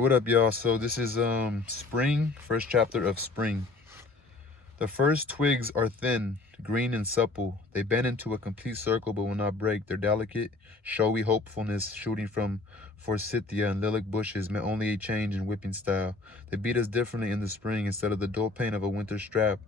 What up, y'all? So this is spring, first chapter of spring. The first twigs are thin, green and supple. They bend into a complete circle but will not break. Their delicate, showy hopefulness shooting from forsythia and lilac bushes meant only a change in whipping style. They beat us differently in the spring instead of the dull pain of a winter strap.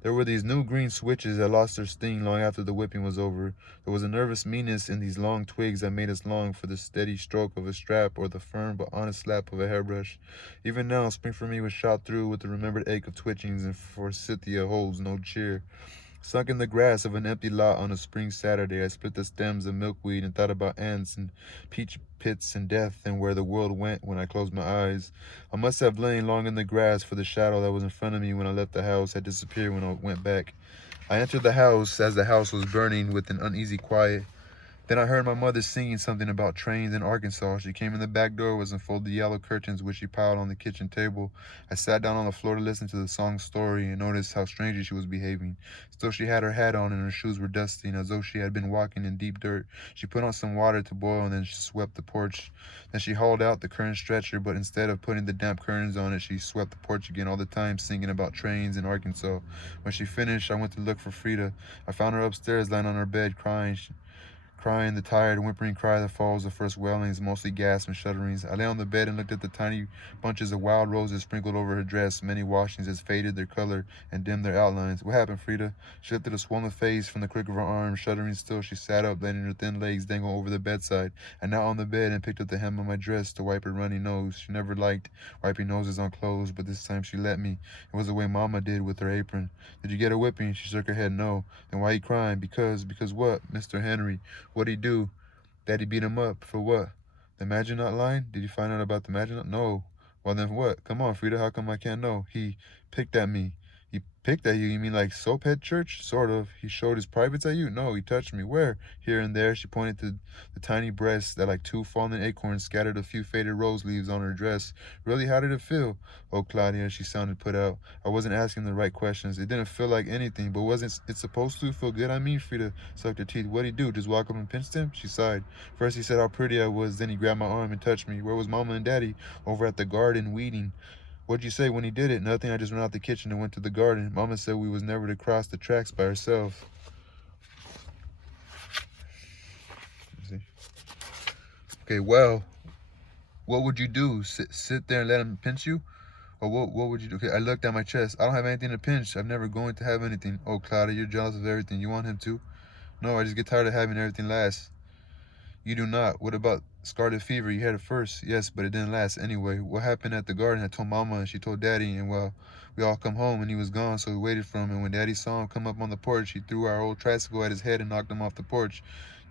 There were these new green switches that lost their sting long after the whipping was over. There was a nervous meanness in these long twigs that made us long for the steady stroke of a strap or the firm but honest slap of a hairbrush. Even now, spring for me was shot through with the remembered ache of twitchings, and forsythia holds no cheer. Sunk in the grass of an empty lot on a spring Saturday, I split the stems of milkweed and thought about ants and peach pits and death and where the world went when I closed my eyes. I must have lain long in the grass, for the shadow that was in front of me when I left the house had disappeared when I went back. I entered the house as the house was burning with an uneasy quiet. Then I heard my mother singing something about trains in Arkansas. She came in the back door with some folded yellow curtains which she piled on the kitchen table. I sat down on the floor to listen to the song's story and noticed how strangely she was behaving. Still she had her hat on and her shoes were dusty, and as though she had been walking in deep dirt. She put on some water to boil and then she swept the porch. Then she hauled out the curtain stretcher, but instead of putting the damp curtains on it, she swept the porch again, all the time singing about trains in Arkansas. When she finished, I went to look for Frida. I found her upstairs lying on her bed crying the tired, whimpering cry that follows the first wailings, mostly gasps and shudderings. I lay on the bed and looked at the tiny bunches of wild roses sprinkled over her dress. Many washings had faded their color and dimmed their outlines. What happened, Frida? She lifted a swollen face from the crook of her arm. Shuddering still, she sat up, letting her thin legs dangle over the bedside. I knelt on the bed and picked up the hem of my dress to wipe her runny nose. She never liked wiping noses on clothes, but this time she let me. It was the way Mama did with her apron. Did you get a whipping? She shook her head, no. Then why are you crying? Because what? Mr. Henry. What'd he do? Daddy beat him up. For what? The Maginot line? Did you find out about the Maginot? No. Well then what? Come on, Frida, how come I can't know? He picked at me. He picked at you? You mean like soap head church? Sort of. He showed his privates at you? No, he touched me. Where? Here and there. She pointed to the tiny breasts that like two fallen acorns scattered a few faded rose leaves on her dress. Really, how did it feel? Oh, Claudia, she sounded put out. I wasn't asking the right questions. It didn't feel like anything, but wasn't it supposed to feel good? I mean, Frida sucked her teeth. What'd he do? Just walk up and pinch him? She sighed. First he said how pretty I was, then he grabbed my arm and touched me. Where was Mama and Daddy? Over at the garden, weeding. What'd you say when he did it? Nothing. I just went out the kitchen and went to the garden. Mama said we was never to cross the tracks by herself. Okay, well, what would you do? Sit there and let him pinch you? Or what would you do? Okay, I looked at my chest. I don't have anything to pinch. I'm never going to have anything. Oh, Claudia, you're jealous of everything. You want him to? No, I just get tired of having everything last. You do not. What about scarlet fever? You had it first. Yes, but it didn't last anyway. What happened at the garden? I told Mama and she told Daddy, and well, we all come home and he was gone, so we waited for him, and when Daddy saw him come up on the porch, he threw our old tricycle at his head and knocked him off the porch.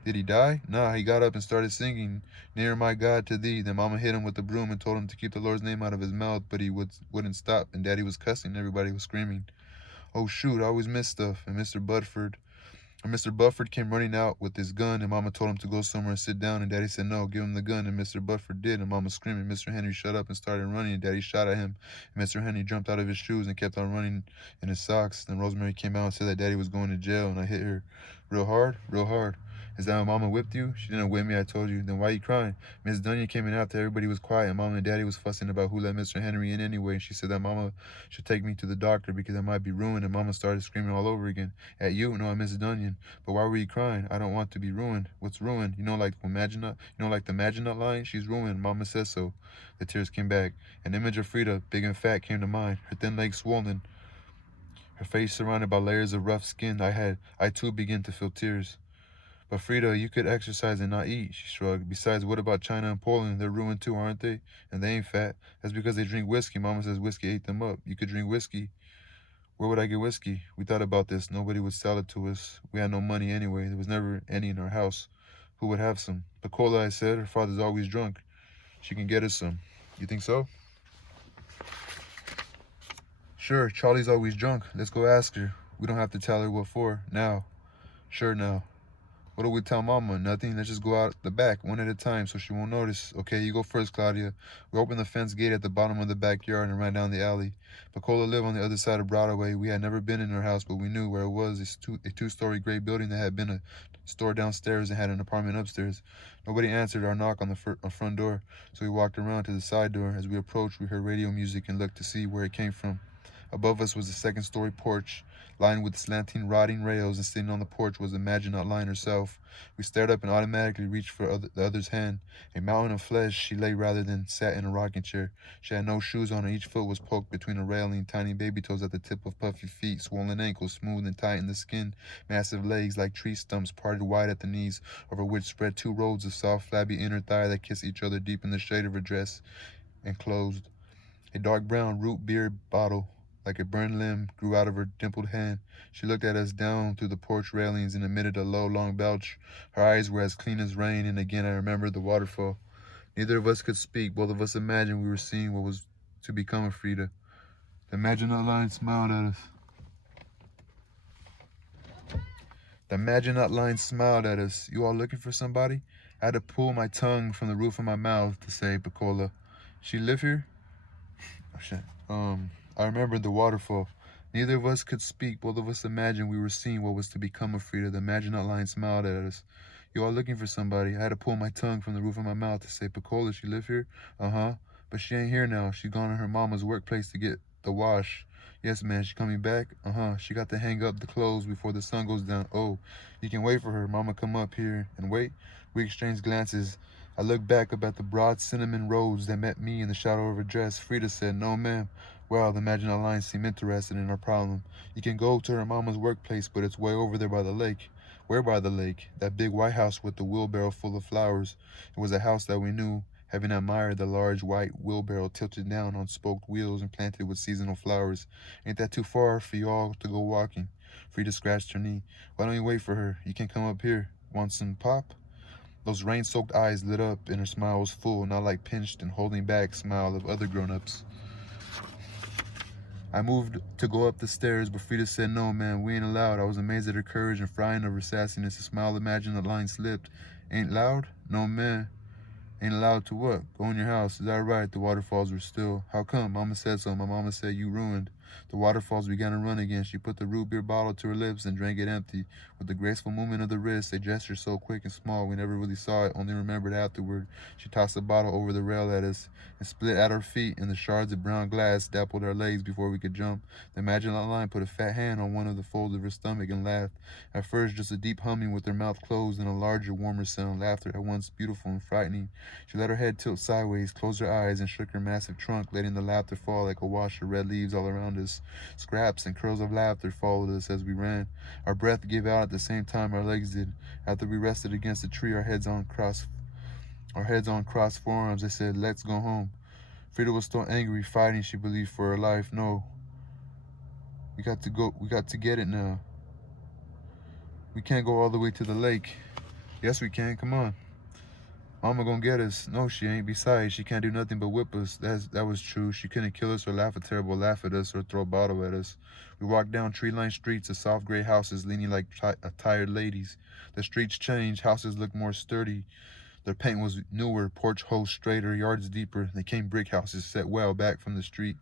Did he die? Nah, he got up and started singing, "Near my God to thee." Then Mama hit him with the broom and told him to keep the Lord's name out of his mouth, but he wouldn't stop, and Daddy was cussing, everybody was screaming. Oh shoot, I always miss stuff. And Mr. Bufford came running out with his gun, and Mama told him to go somewhere and sit down, and Daddy said no, give him the gun, and Mr. Bufford did, and Mama screaming, Mr. Henry shut up and started running, and Daddy shot at him, and Mr. Henry jumped out of his shoes and kept on running in his socks. Then Rosemary came out and said that Daddy was going to jail, and I hit her real hard, real hard. Is that when Mama whipped you? She didn't whip me, I told you. Then why are you crying? Miss Dunyan came in after everybody was quiet, and Mama and Daddy was fussing about who let Mr. Henry in anyway, and she said that Mama should take me to the doctor because I might be ruined, and Mama started screaming all over again. At you? No, at Miss Dunyan. But why were you crying? I don't want to be ruined. What's ruined? You know, like the Maginot line? She's ruined. Mama says so. The tears came back. An image of Frida, big and fat, came to mind. Her thin legs swollen, her face surrounded by layers of rough skin. I too began to feel tears. But Frida, you could exercise and not eat, she shrugged. Besides, what about China and Poland? They're ruined too, aren't they? And they ain't fat. That's because they drink whiskey. Mama says whiskey ate them up. You could drink whiskey. Where would I get whiskey? We thought about this. Nobody would sell it to us. We had no money anyway. There was never any in our house. Who would have some? Pecola, I said. Her father's always drunk. She can get us some. You think so? Sure, Charlie's always drunk. Let's go ask her. We don't have to tell her what for. Now. Sure, now. What do we tell Mama? Nothing. Let's just go out the back, one at a time, so she won't notice. Okay, you go first, Claudia. We opened the fence gate at the bottom of the backyard and ran down the alley. Picola lived on the other side of Broadway. We had never been in her house, but we knew where it was. A two-story gray building that had been a store downstairs and had an apartment upstairs. Nobody answered our knock on the front door, so we walked around to the side door. As we approached, we heard radio music and looked to see where it came from. Above us was a second-story porch, lined with slanting, rotting rails, and sitting on the porch was the Maginot Line herself. We stared up and automatically reached for the other's hand. A mountain of flesh, she lay rather than sat in a rocking chair. She had no shoes on, and each foot was poked between a railing, tiny baby toes at the tip of puffy feet, swollen ankles, smooth and tight in the skin, massive legs like tree stumps parted wide at the knees, over which spread two rows of soft, flabby inner thigh that kissed each other deep in the shade of her dress and closed. A dark brown root beer bottle, like a burned limb, grew out of her dimpled hand. She looked at us down through the porch railings and emitted a low, long belch. Her eyes were as clean as rain, and again I remembered the waterfall. Neither of us could speak. Both of us imagined we were seeing what was to become of Frida. The Maginot Line smiled at us. The Maginot Line smiled at us. You all looking for somebody? I had to pull my tongue from the roof of my mouth to say, Picola. She live here? Oh, shit. I remembered the waterfall. Neither of us could speak. Both of us imagined we were seeing what was to become of Frida. The Maginot Line smiled at us. You all looking for somebody? I had to pull my tongue from the roof of my mouth to say, Picola, she live here? Uh-huh. But she ain't here now. She gone to her mama's workplace to get the wash. Yes, man, she coming back? Uh-huh. She got to hang up the clothes before the sun goes down. Oh, you can wait for her. Mama come up here and wait. We exchanged glances. I looked back up at the broad cinnamon roads that met me in the shadow of her dress. Frida said, no, ma'am. Well, the Maginot Line seemed interested in our problem. You can go to her mama's workplace, but it's way over there by the lake. Where by the lake? That big white house with the wheelbarrow full of flowers. It was a house that we knew, having admired the large white wheelbarrow tilted down on spoked wheels and planted with seasonal flowers. Ain't that too far for you all to go walking? Frida scratched her knee. Why don't you wait for her? You can come up here. Want some pop? Those rain-soaked eyes lit up, and her smile was full, not like pinched and holding back smile of other grown-ups. I moved to go up the stairs, but Frida said, no, man, we ain't allowed. I was amazed at her courage and frightened of her sassiness. A smile imagined the line slipped. Ain't loud? No, man. Ain't allowed to what? Go in your house. Is that right? The waterfalls were still. How come? Mama said so. My mama said you ruined. The waterfalls began to run again. She put the root beer bottle to her lips and drank it empty. With the graceful movement of the wrist, a gesture so quick and small we never really saw it, only remembered afterward. She tossed the bottle over the rail at us and split at our feet, and the shards of brown glass dappled our legs before we could jump. The Maginot Line put a fat hand on one of the folds of her stomach and laughed. At first, just a deep humming with her mouth closed, and a larger, warmer sound, laughter at once beautiful and frightening. She let her head tilt sideways, closed her eyes, and shook her massive trunk, letting the laughter fall like a wash of red leaves all around us. Scraps and curls of laughter followed us as we ran. Our breath gave out at the same time our legs did. After we rested against a tree, our heads on crossed forearms, they said, let's go home. Frida was still angry, fighting, she believed, for her life. No, we got to get it now. We can't go all the way to the lake. Yes, we can, come on. Mama gonna get us. No, she ain't. Besides, she can't do nothing but whip us. That was true. She couldn't kill us or laugh a terrible laugh at us or throw a bottle at us. We walked down tree-lined streets of soft gray houses leaning like tired ladies. The streets changed. Houses looked more sturdy. Their paint was newer, porch holes straighter, yards deeper. They came brick houses set well back from the street,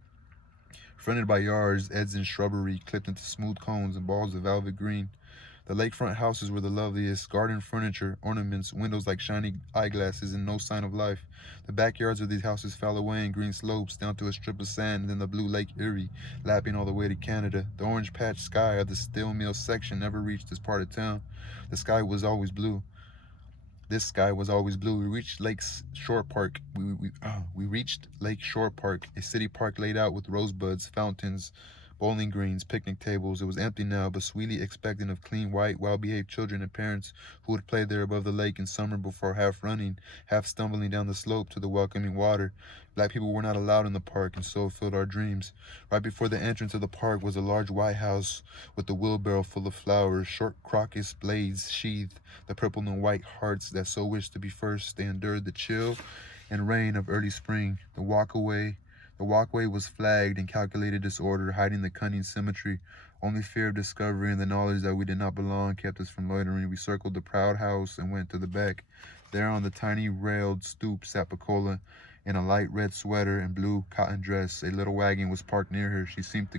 fronted by yards, edged in shrubbery, clipped into smooth cones and balls of velvet green. The lakefront houses were the loveliest, garden furniture, ornaments, windows like shiny eyeglasses, and no sign of life. The backyards of these houses fell away in green slopes down to a strip of sand and then the blue Lake Erie, lapping all the way to Canada. The orange patch sky of the steel mill section never reached this part of town. The sky was always blue. This sky was always blue. We reached Lake Shore Park. We reached Lake Shore Park, a city park laid out with rosebuds, fountains, bowling greens, picnic tables. It was empty now, but sweetly expectant of clean, white, well-behaved children and parents who would play there above the lake in summer before half running, half stumbling down the slope to the welcoming water. Black people were not allowed in the park, and so filled our dreams. Right before the entrance of the park was a large white house with a wheelbarrow full of flowers, short crocus blades sheathed the purple and white hearts that so wished to be first. They endured the chill and rain of early spring. The walkway was flagged in calculated disorder, hiding the cunning symmetry. Only fear of discovery and the knowledge that we did not belong kept us from loitering. We circled the proud house and went to the back. There on the tiny railed stoop sat Pecola in a light red sweater and blue cotton dress. A little wagon was parked near her. She seemed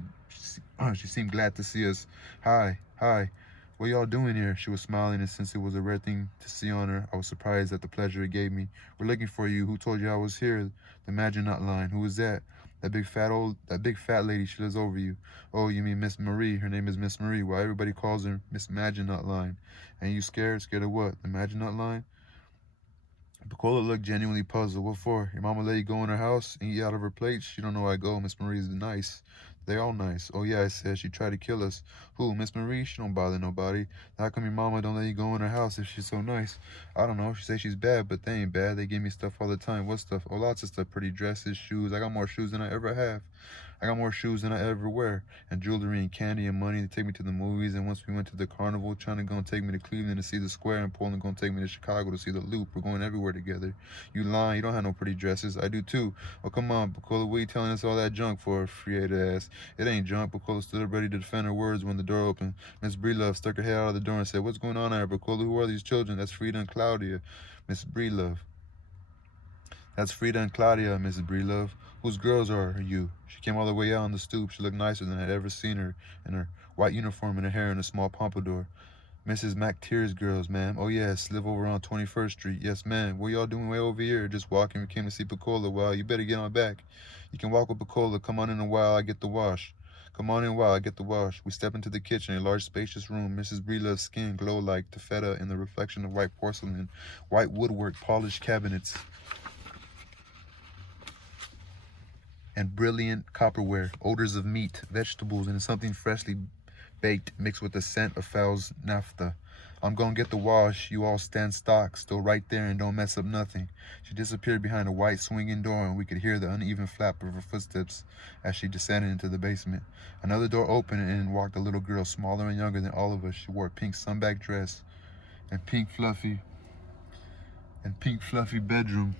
glad to see us. Hi, hi. What y'all doing here? She was smiling, and since it was a rare thing to see on her, I was surprised at the pleasure it gave me. We're looking for you. Who told you I was here? The Maginot Line. Who was that? That big fat lady. She lives over you. Oh, you mean Miss Marie? Her name is Miss Marie. Why everybody calls her Miss Maginot Line? And you scared? Scared of what? The Maginot Line? Pecola looked genuinely puzzled. What for? Your mama let you go in her house and eat out of her plate? She don't know I go. Miss Marie's nice. They all nice. Oh yeah, I said she tried to kill us. Who? Miss Marie? She don't bother nobody. How come your mama don't let you go in her house if she's so nice? I don't know. She say she's bad, but they ain't bad. They give me stuff all the time. What stuff? Oh, lots of stuff. Pretty dresses, shoes. I got more shoes than I ever have. I got more shoes than I ever wear, and jewelry and candy and money to take me to the movies. And once we went to the carnival, China gonna take me to Cleveland to see the square, and Poland gonna take me to Chicago to see the Loop. We're going everywhere together. You lying? You don't have no pretty dresses. I do too. Oh come on, Pecola, what are you telling us all that junk for? Free-headed ass. It ain't junk. Pecola stood up ready to defend her words when the door opened. Miss Breelove stuck her head out of the door and said, "What's going on there, Pecola? Who are these children?" "That's Frida and Claudia, Miss Breelove." "That's Frida and Claudia, Mrs. Breelove. Whose girls are you?" She came all the way out on the stoop. She looked nicer than I had ever seen her, in her white uniform and her hair in a small pompadour. "Mrs. McTeer's girls, ma'am." "Oh, yes, live over on 21st Street. Yes, ma'am." "What y'all doing way over here?" "Just walking. We came to see Pecola." "Well, you better get on back." "You can walk with Pecola. Come on in a while. I get the wash." "Come on in while I get the wash." We stepped into the kitchen, a large, spacious room. Mrs. Breelove's skin glowed like taffeta in the reflection of white porcelain, white woodwork, polished cabinets, and brilliant copperware, odors of meat, vegetables, and something freshly baked mixed with the scent of fowl's naphtha. "I'm gonna get the wash. You all stand stock, still right there, and don't mess up nothing." She disappeared behind a white swinging door, and we could hear the uneven flap of her footsteps as she descended into the basement. Another door opened, and in walked a little girl, smaller and younger than all of us. She wore a pink sunback dress and pink fluffy bedroom.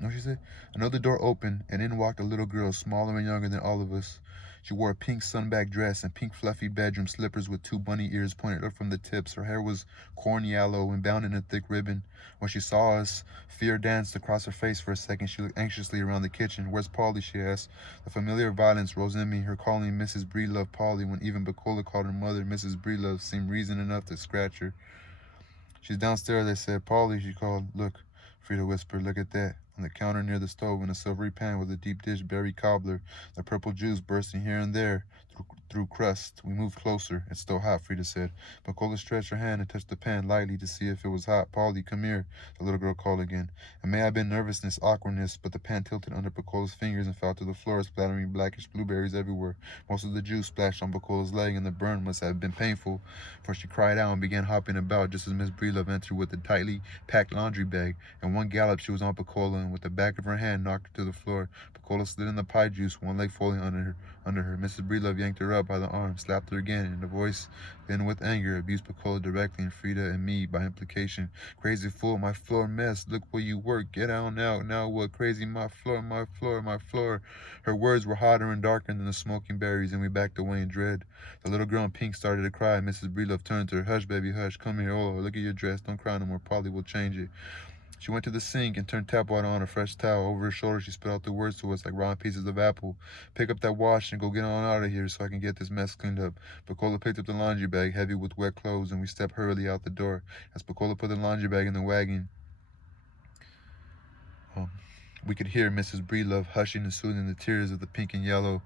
No, she said. Another door opened, and in walked a little girl, smaller and younger than all of us. She wore a pink sunback dress and pink fluffy bedroom slippers with two bunny ears pointed up from the tips. Her hair was corn yellow and bound in a thick ribbon. When she saw us, fear danced across her face for a second. She looked anxiously around the kitchen. "Where's Polly?" she asked. The familiar violence rose in me. Her calling Mrs. Breelove Polly when even Pecola called her mother Mrs. Breelove seemed reason enough to scratch her. "She's downstairs," I said. "Polly," she called. "Look," Frida whispered. "Look at that." On the counter near the stove in a silvery pan was a deep dish berry cobbler, the purple juice bursting here and there through crust. We moved closer. "It's still hot," Frida said. Pecola stretched her hand and touched the pan lightly to see if it was hot. "Polly, come here," the little girl called again. It may have been nervousness, awkwardness, but the pan tilted under Pecola's fingers and fell to the floor, splattering blackish blueberries everywhere. Most of the juice splashed on Pecola's leg, and the burn must have been painful, for she cried out and began hopping about just as Miss Breelove entered with a tightly packed laundry bag. In one gallop, she was on Pecola, and with the back of her hand knocked her to the floor. Pecola slid in the pie juice, one leg falling under her. Mrs. Breelove yanked her up by the arm, slapped her again, and a voice, then with anger, abused Pecola directly and Frida and me by implication. "Crazy fool, my floor mess. Look where you work. Get out now. Now what? Crazy, my floor, my floor, my floor." Her words were hotter and darker than the smoking berries, and we backed away in dread. The little girl in pink started to cry. Mrs. Breelove turned to her. "Hush, baby, hush. Come here. Oh, look at your dress. Don't cry no more. Polly will change it." She went to the sink and turned tap water on a fresh towel. Over her shoulder, she spit out the words to us like round pieces of apple. "Pick up that wash and go get on out of here so I can get this mess cleaned up." Pecola picked up the laundry bag, heavy with wet clothes, and we stepped hurriedly out the door. As Pecola put the laundry bag in the wagon, we could hear Mrs. Breelove hushing and soothing the tears of the pink and yellow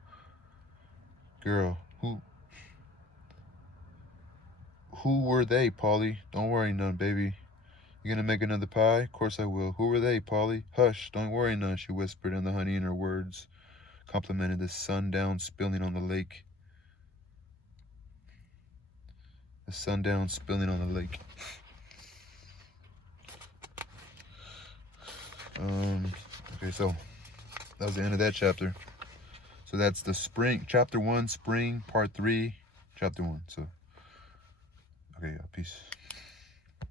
girl. Who were they, Polly?" "Don't worry none, baby. You gonna make another pie?" "Course I will." "Who were they, Polly?" "Hush, don't worry none," she whispered, and the honey in her words complemented the sundown spilling on the lake. The sundown spilling on the lake. Okay, so that was the end of that chapter. So that's the spring, chapter 1, spring, part 3, chapter 1. So, okay, yeah, peace.